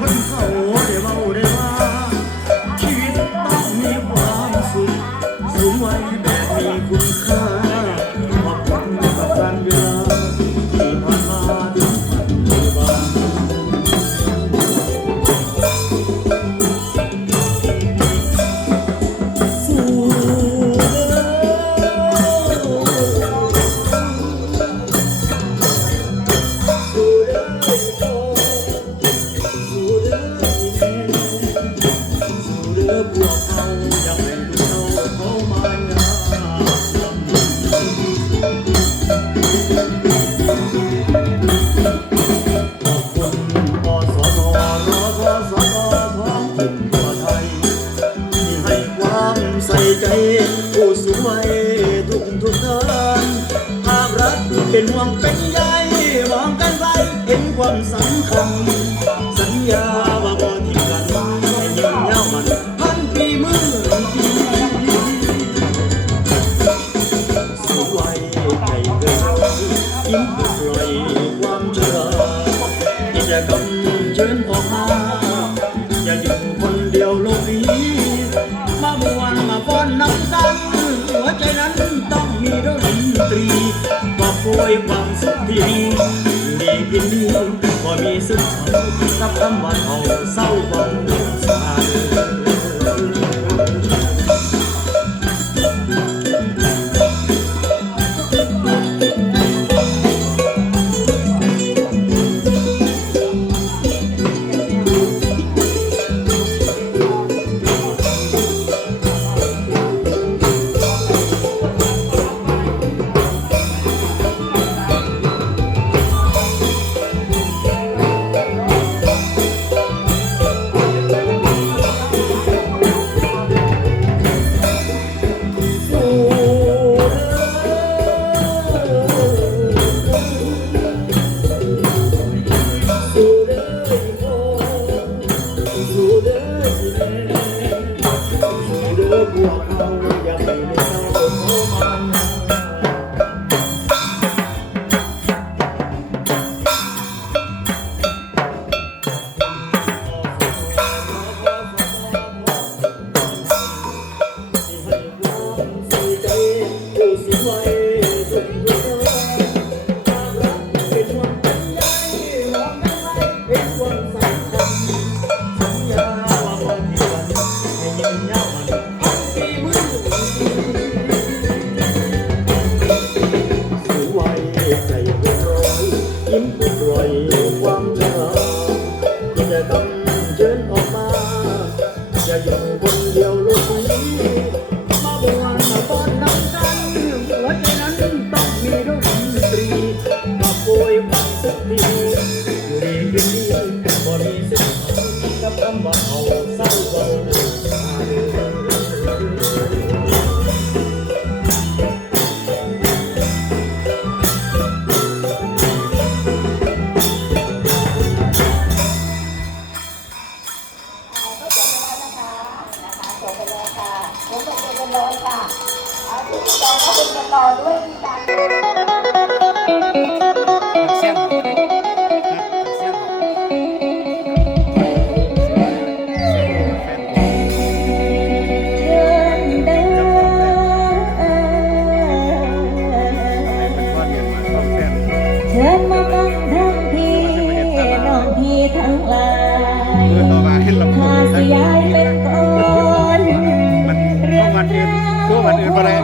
Mình สู่สวยทุกทุกเดินภาพรักเป็นห่วงเป็นใยมองกันไปเห็นความสำคัญ สัญญาว่าบ่ทิ้งกันให้ยืนงาวมันพันปีมื่นปีสวยใจเกินยิ้ม ตรีบอกโวยหวังสุขที่ดีอยู่ดีกินดีก็มีสุขสันต์กับคำว่าเฮาเศร้าหวังสาร ยายเป็นคนเรื่องราดื่นบ่ได้